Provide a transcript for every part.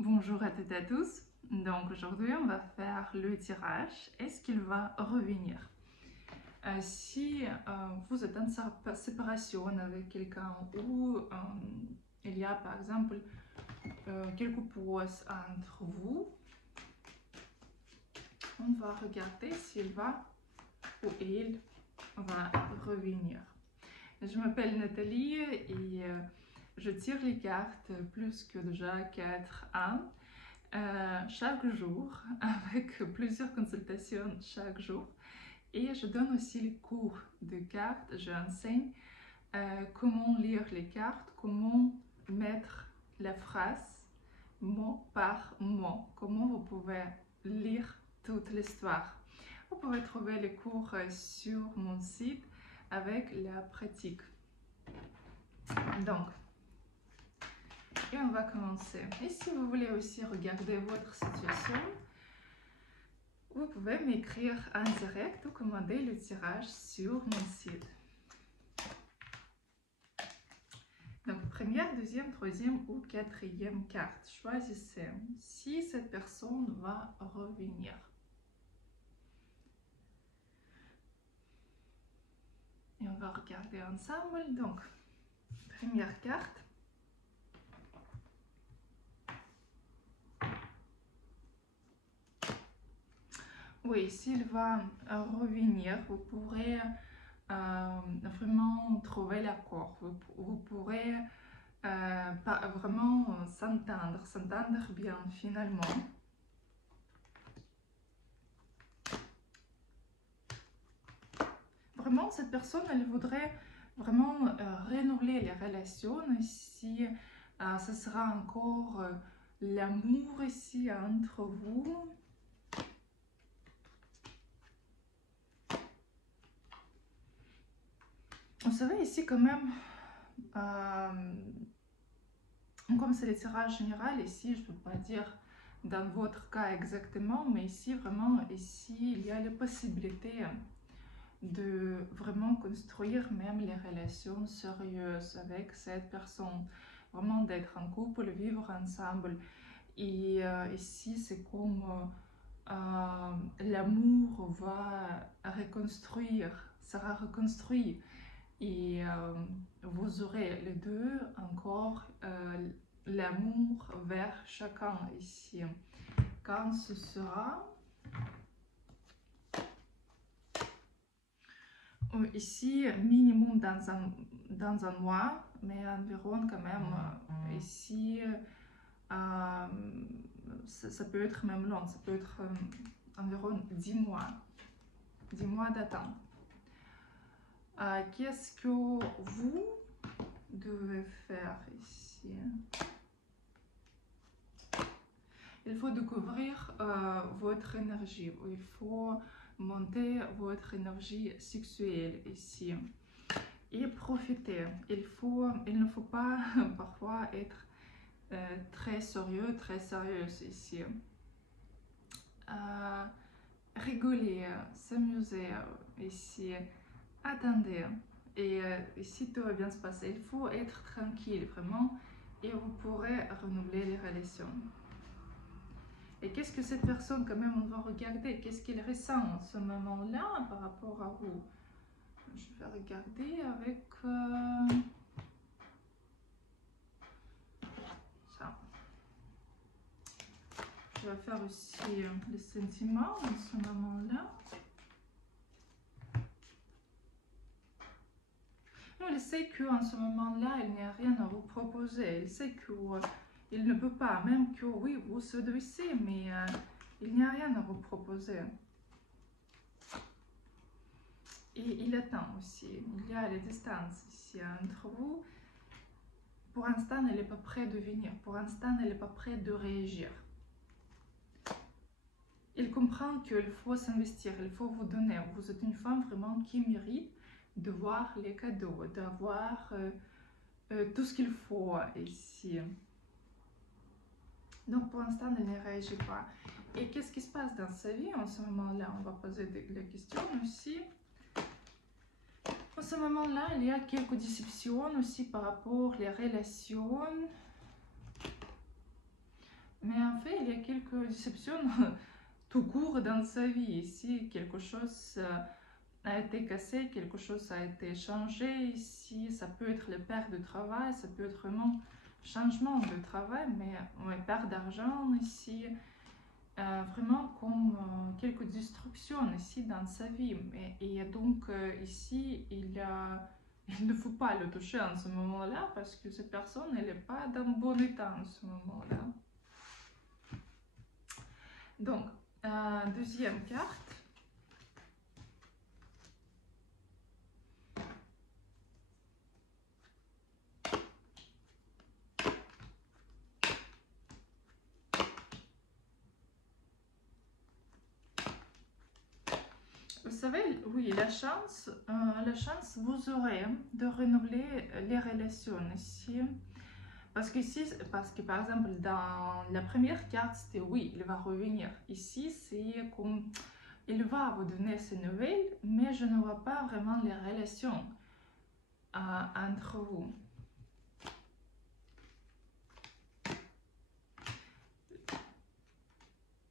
Bonjour à toutes et à tous. Donc aujourd'hui on va faire le tirage. Est-ce qu'il va revenir? Si vous êtes en séparation avec quelqu'un ou il y a par exemple quelques pauses entre vous, on va regarder s'il va ou il va revenir. Je m'appelle Nathalie et je tire les cartes plus que déjà 4 ans. Chaque jour, avec plusieurs consultations chaque jour. Et je donne aussi les cours de cartes. J'enseigne comment lire les cartes, comment mettre la phrase mot par mot, comment vous pouvez lire toute l'histoire. Vous pouvez trouver les cours sur mon site avec la pratique. Donc, et on va commencer. Et si vous voulez aussi regarder votre situation, vous pouvez m'écrire en direct ou commander le tirage sur mon site. Donc, première, deuxième, troisième ou quatrième carte. Choisissez si cette personne va revenir. Et on va regarder ensemble. Donc, première carte. Oui, s'il va revenir, vous pourrez vraiment trouver l'accord. Vous pourrez vraiment s'entendre bien finalement. Vraiment, cette personne, elle voudrait vraiment renouveler les relations. Si ce sera encore l'amour ici entre vous. Vous savez, ici quand même, comme c'est le tirage général, ici, je ne peux pas dire dans votre cas exactement, mais ici, vraiment, ici, il y a la possibilité de vraiment construire même les relations sérieuses avec cette personne, vraiment d'être en couple, vivre ensemble. Et ici, c'est comme l'amour sera reconstruit. Et vous aurez les deux encore l'amour vers chacun ici. Quand ce sera ici, minimum dans un mois, mais environ quand même, ici, ça peut être même long, ça peut être environ 10 mois d'attente. Qu'est-ce que vous devez faire ici? Il faut découvrir votre énergie, il faut monter votre énergie sexuelle ici et profiter. Il ne faut pas parfois être très sérieux, très sérieuse ici. Rigoler, s'amuser ici, attendez. Et ici tout va bien se passer. Il faut être tranquille vraiment et vous pourrez renouveler les relations. Et qu'est-ce que cette personne, quand même, on va regarder, qu'est-ce qu'elle ressent en ce moment-là par rapport à vous? Je vais regarder avec ça. Je vais faire aussi les sentiments en ce moment-là. Il sait qu'en ce moment-là, il n'y a rien à vous proposer. Il sait qu'il ne peut pas, même que oui, vous séduisez, mais il n'y a rien à vous proposer. Et il attend aussi. Il y a la distance ici entre vous. Pour l'instant, elle n'est pas prête de venir. Pour l'instant, elle n'est pas prête de réagir. Il comprend qu'il faut s'investir, il faut vous donner. Vous êtes une femme vraiment qui mérite de voir les cadeaux, d'avoir tout ce qu'il faut ici. Donc pour l'instant, elle ne réagit pas. Et qu'est-ce qui se passe dans sa vie en ce moment-là? On va poser des questions aussi. En ce moment-là, il y a quelques déceptions aussi par rapport aux relations. Mais en fait, il y a quelques déceptions tout court dans sa vie. Ici, quelque chose a été cassé, quelque chose a été changé. Ici, ça peut être le perte de travail, ça peut être vraiment changement de travail, mais ouais, perte d'argent ici. Vraiment comme quelques destructions ici dans sa vie. Et donc ici, il ne faut pas le toucher en ce moment-là parce que cette personne, elle n'est pas dans bon état en ce moment-là. Donc, deuxième carte. Vous savez, oui, la chance, vous aurez de renouveler les relations ici. Parce que par exemple, dans la première carte, c'était oui, il va revenir. Ici, c'est comme il va vous donner ces nouvelles, mais je ne vois pas vraiment les relations entre vous.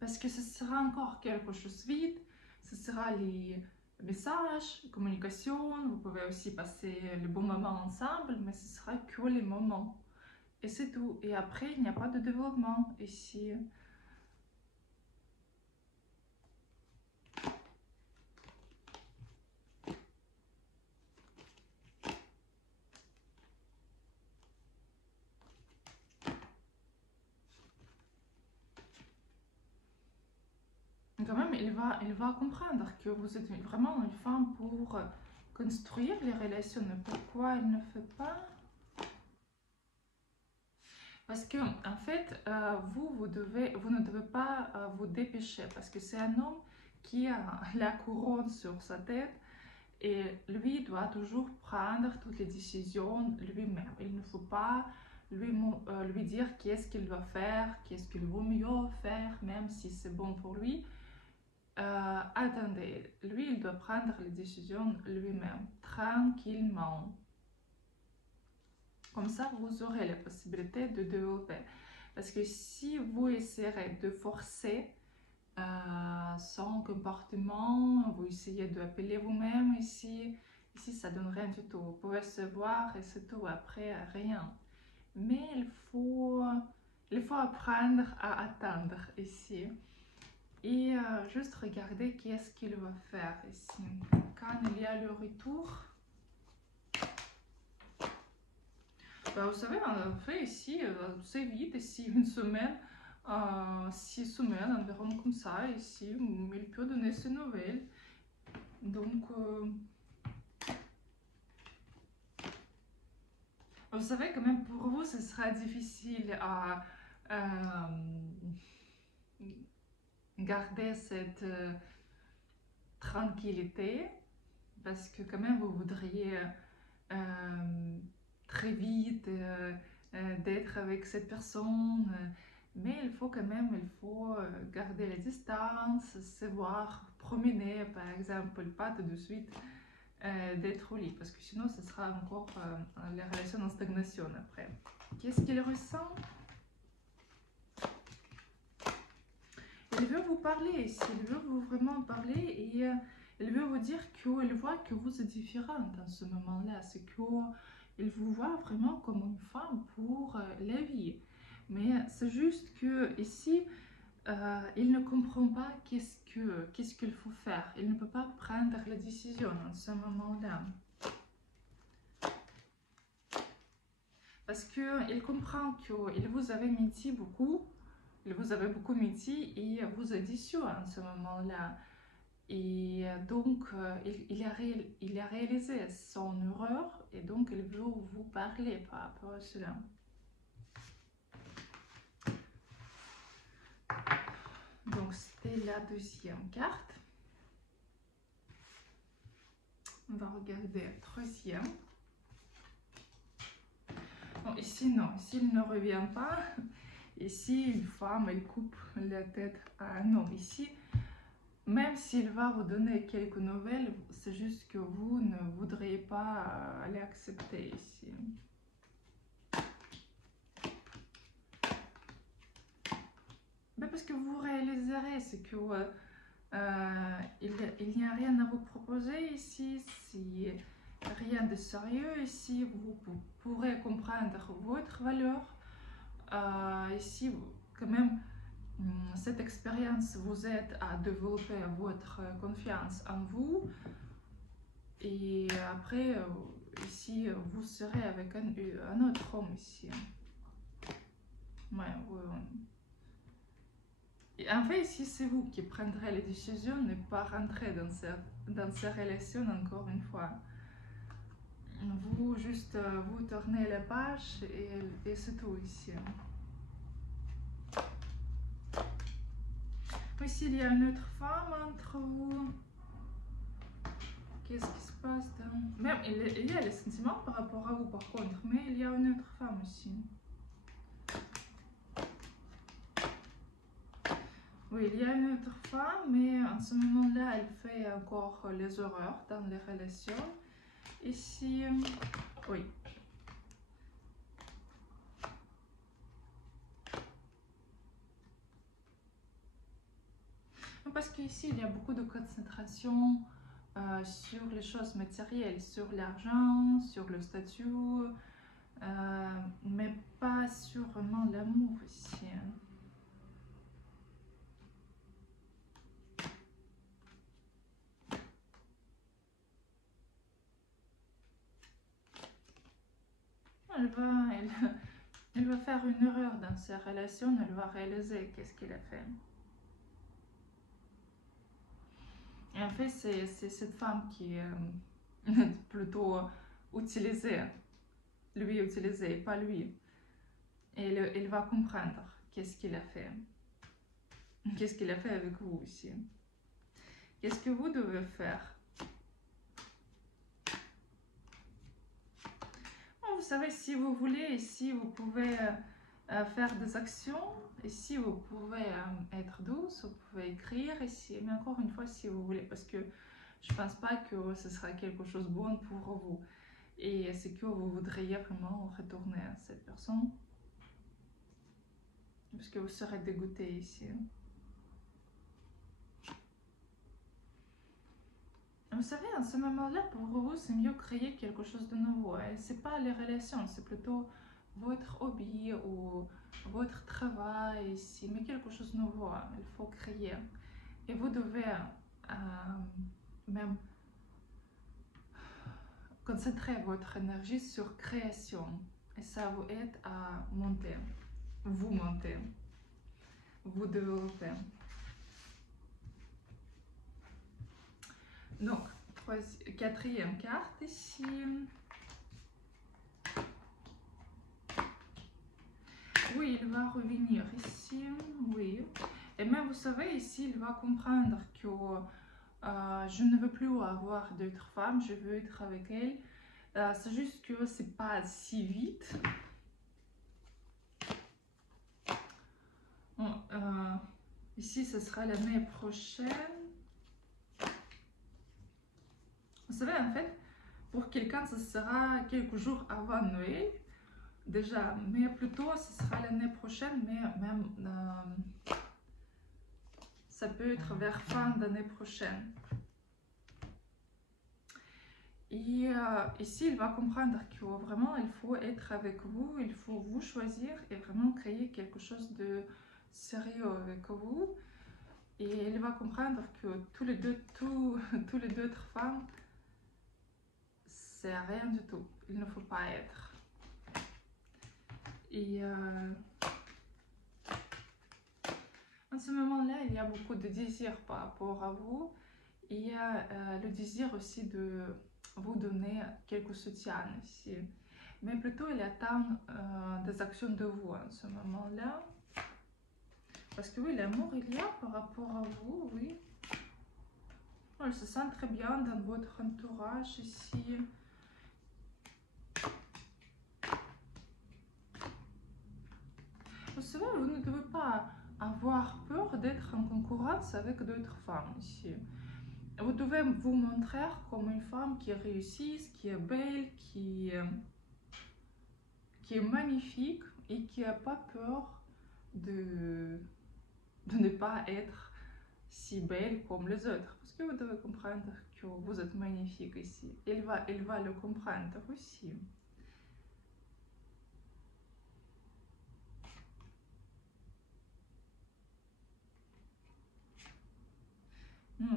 Parce que ce sera encore quelque chose de vide, ce sera les messages, communication, vous pouvez aussi passer le bon moment ensemble, mais ce sera que les moments. Et c'est tout. Et après, il n'y a pas de développement ici. Quand même, il va comprendre que vous êtes vraiment une femme pour construire les relations. Pourquoi il ne fait pas? Parce que en fait, vous ne devez pas vous dépêcher parce que c'est un homme qui a la couronne sur sa tête et lui doit toujours prendre toutes les décisions lui-même. Il ne faut pas lui dire qu'est-ce qu'il doit faire, qu'est-ce qu'il vaut mieux faire, même si c'est bon pour lui. Attendez, lui, il doit prendre les décisions lui-même, tranquillement. Comme ça, vous aurez la possibilité de développer. Parce que si vous essayerez de forcer son comportement, vous essayez d'appeler vous-même ici, ça donne rien du tout. Vous pouvez se voir et c'est tout, après rien. Mais il faut apprendre à attendre ici. Et juste regarder qu'est-ce qu'il va faire ici. Quand il y a le retour, vous savez, en fait ici, c'est vite, ici une semaine, 6 semaines environ comme ça, ici, il peut donner ses nouvelles. Donc, vous savez, quand même, pour vous, ce sera difficile à garder cette tranquillité, parce que quand même, vous voudriez très vite d'être avec cette personne, mais il faut quand même, garder la distance, se voir, promener par exemple, pas tout de suite d'être au lit, parce que sinon ce sera encore la relation en stagnation après. Qu'est-ce qu'il ressent? Il veut vous parler, il veut vous vraiment parler et il veut vous dire qu'il voit que vous êtes différente en ce moment-là. C'est qu'il vous voit vraiment comme une femme pour la vie. Mais c'est juste que ici, il ne comprend pas qu'est-ce qu'il faut faire. Il ne peut pas prendre la décision en ce moment-là. Parce qu'il comprend qu'il vous avait menti beaucoup. Il vous avait beaucoup menti et vous a déçu en ce moment-là. Et donc, il a réalisé son erreur et donc il veut vous parler par rapport à cela. Donc, c'était la deuxième carte. On va regarder la troisième. Bon, ici, non. Ici, il ne revient pas. Ici, une femme, elle coupe la tête à un homme. Ici, même s'il va vous donner quelques nouvelles, c'est juste que vous ne voudriez pas les accepter ici. parce que vous réaliserez, c'est que il n'y a rien à vous proposer ici, si rien de sérieux ici, vous pourrez comprendre votre valeur. Ici, quand même, cette expérience vous aide à développer votre confiance en vous. Et après, ici, vous serez avec un autre homme ici. Ouais, Et en fait, ici, c'est vous qui prendrez les décisions, ne pas rentrer dans ces relations encore une fois. Vous, juste, vous tournez la page et c'est tout ici. Ici, il y a une autre femme entre vous. Qu'est-ce qui se passe dans... Même, il y a les sentiments par rapport à vous par contre, mais il y a une autre femme aussi. Oui, il y a une autre femme, mais en ce moment-là, elle fait encore les horreurs dans les relations. Ici, oui. Parce qu'ici, il y a beaucoup de concentration sur les choses matérielles, sur l'argent, sur le statut, mais pas sur vraiment l'amour ici. Elle va faire une erreur dans sa relation, elle va réaliser qu'est-ce qu'elle a fait. Et en fait, c'est cette femme qui est plutôt utilisée, lui utilisé, pas lui. Et elle va comprendre qu'est-ce qu'il a fait. Qu'est-ce qu'il a fait avec vous aussi. Qu'est-ce que vous devez faire? Vous savez, si vous voulez, ici, vous pouvez faire des actions. Ici, vous pouvez être douce, vous pouvez écrire ici. Mais encore une fois, si vous voulez, parce que je pense pas que ce sera quelque chose de bon pour vous. Et c'est que vous voudriez vraiment retourner à cette personne. Parce que vous serez dégoûté ici. Vous savez, en ce moment-là, pour vous, c'est mieux créer quelque chose de nouveau. C'est pas les relations, c'est plutôt votre hobby ou votre travail ici, mais quelque chose de nouveau. Il faut créer. Et vous devez même concentrer votre énergie sur création. Et ça vous aide à monter, vous développer. Donc, quatrième carte ici. Oui, il va revenir ici, oui. Et même, vous savez, ici, il va comprendre que je ne veux plus avoir d'autres femmes, je veux être avec elle. C'est juste que c'est pas si vite. Bon, ici, ce sera l'année prochaine. Vous savez, en fait, pour quelqu'un, ce sera quelques jours avant Noël, déjà, mais plutôt, ce sera l'année prochaine, mais même, ça peut être vers fin d'année prochaine. Et ici, il va comprendre que vraiment, il faut être avec vous, il faut vous choisir et vraiment créer quelque chose de sérieux avec vous. Et il va comprendre que tous les deux autres femmes, c'est rien du tout. Il ne faut pas être. Et en ce moment-là, il y a beaucoup de désirs par rapport à vous. Il y a le désir aussi de vous donner quelques soutiens ici. Mais plutôt, il attend des actions de vous en ce moment-là. Parce que oui, l'amour, il y a par rapport à vous, oui. Elle se sent très bien dans votre entourage ici. Vous savez, vous ne devez pas avoir peur d'être en concurrence avec d'autres femmes ici. Vous devez vous montrer comme une femme qui réussit, qui est belle, qui est magnifique et qui n'a pas peur de de ne pas être si belle comme les autres, parce que vous devez comprendre que vous êtes magnifique ici. Elle va le comprendre aussi.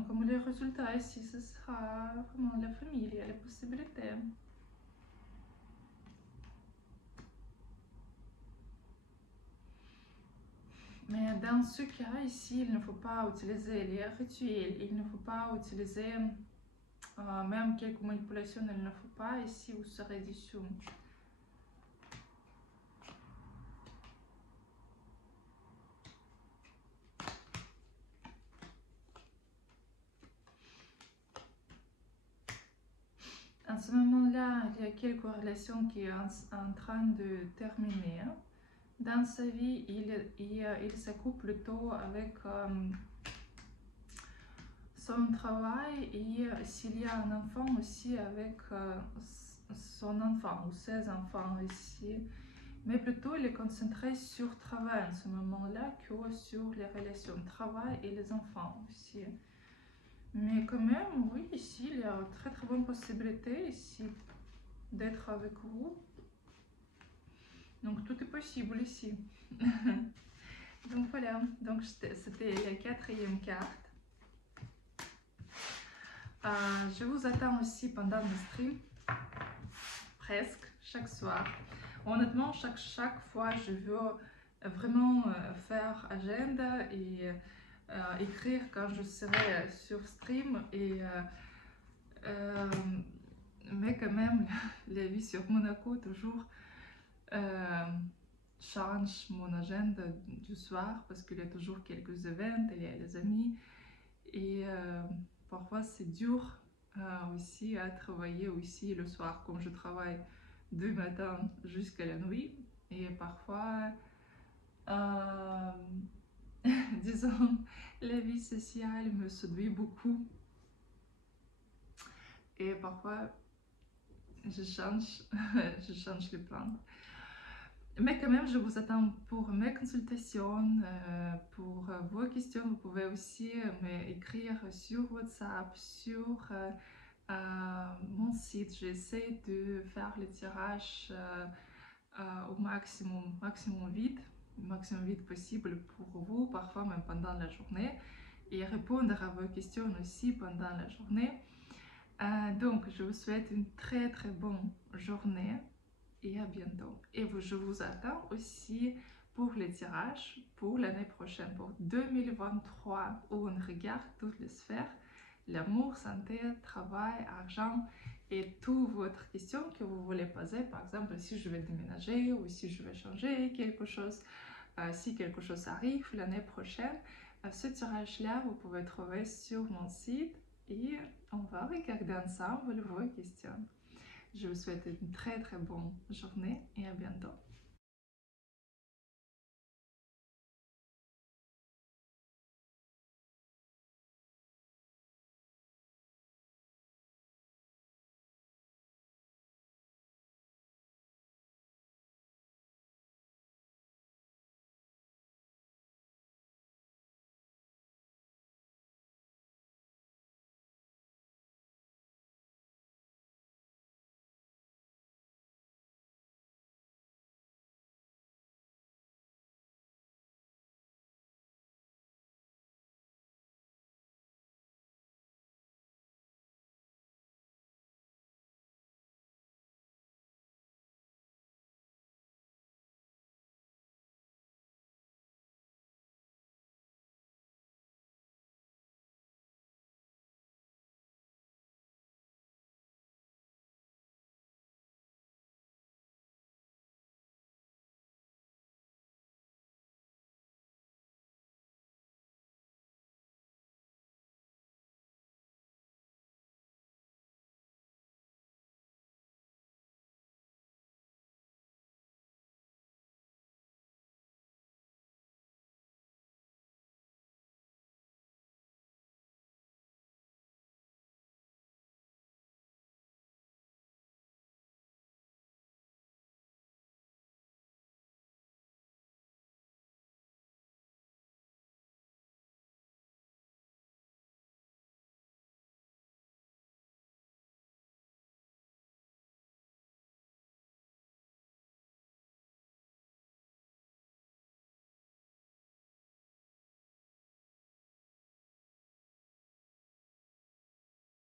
Comme le résultat ici, ce sera vraiment la famille, les possibilités. Mais dans ce cas ici, il ne faut pas utiliser les rituels, il ne faut pas utiliser même quelques manipulations, il ne faut pas, ici vous serez déçus. En ce moment-là, il y a quelques relations qui sont en train de terminer. Dans sa vie, il s'occupe plutôt avec son travail et s'il y a un enfant aussi avec son enfant ou ses enfants ici. Mais plutôt, il est concentré sur le travail en ce moment-là que sur les relations travail et les enfants aussi. Mais quand même, oui, ici, il y a une très bonne possibilité ici d'être avec vous. Donc, tout est possible ici. Donc, voilà. Donc, c'était la 4e carte. Je vous attends aussi pendant le stream. Presque, chaque soir. Honnêtement, chaque fois, je veux vraiment faire agenda et écrire quand je serai sur stream mais quand même la vie sur Monaco toujours change mon agenda du soir parce qu'il y a toujours quelques événements, il y a les amis et parfois c'est dur aussi à travailler aussi le soir comme je travaille du matin jusqu'à la nuit et parfois disons, la vie sociale me séduit beaucoup et parfois je change le plan. Mais quand même, je vous attends pour mes consultations, pour vos questions. Vous pouvez aussi m'écrire sur WhatsApp, sur mon site. J'essaie de faire le tirage au maximum vite possible pour vous, parfois même pendant la journée, et répondre à vos questions aussi pendant la journée. Donc, je vous souhaite une très bonne journée et à bientôt. Et je vous attends aussi pour les tirages pour l'année prochaine, pour 2023, où on regarde toutes les sphères, l'amour, santé, travail, argent et toutes votre questions que vous voulez poser. Par exemple, si je vais déménager ou si je vais changer quelque chose, si quelque chose arrive l'année prochaine, ce tirage-là, vous pouvez trouver sur mon site et on va regarder ensemble vos questions. Je vous souhaite une très bonne journée et à bientôt.